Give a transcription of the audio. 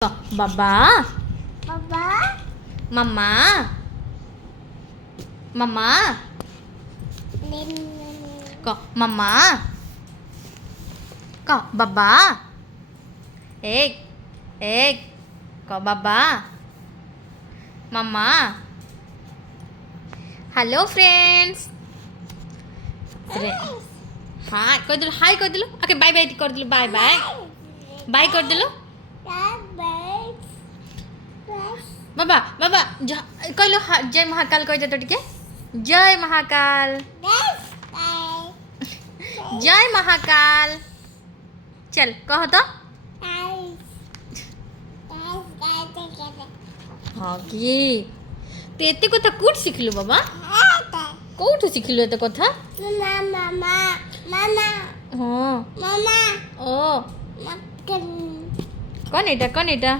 बाबा बाबा मम्मा मम्मा को मम्मा को बाबा एक को बाबा मम्मा हेलो फ्रेंड्स हाय कर दिलो हाय कर दिलो ओके बाय बाय कर दिलो बाय बाय बाय कर दिलो बाबा बाबा कहलो जय महाकाल कह तो टिके जय महाकाल जय महाकाल चल कह तो हाँ कि तो एते कथा कोट शिखलु बाबा कोठ शिखलु एते कथा हाँ ओ कौन एटा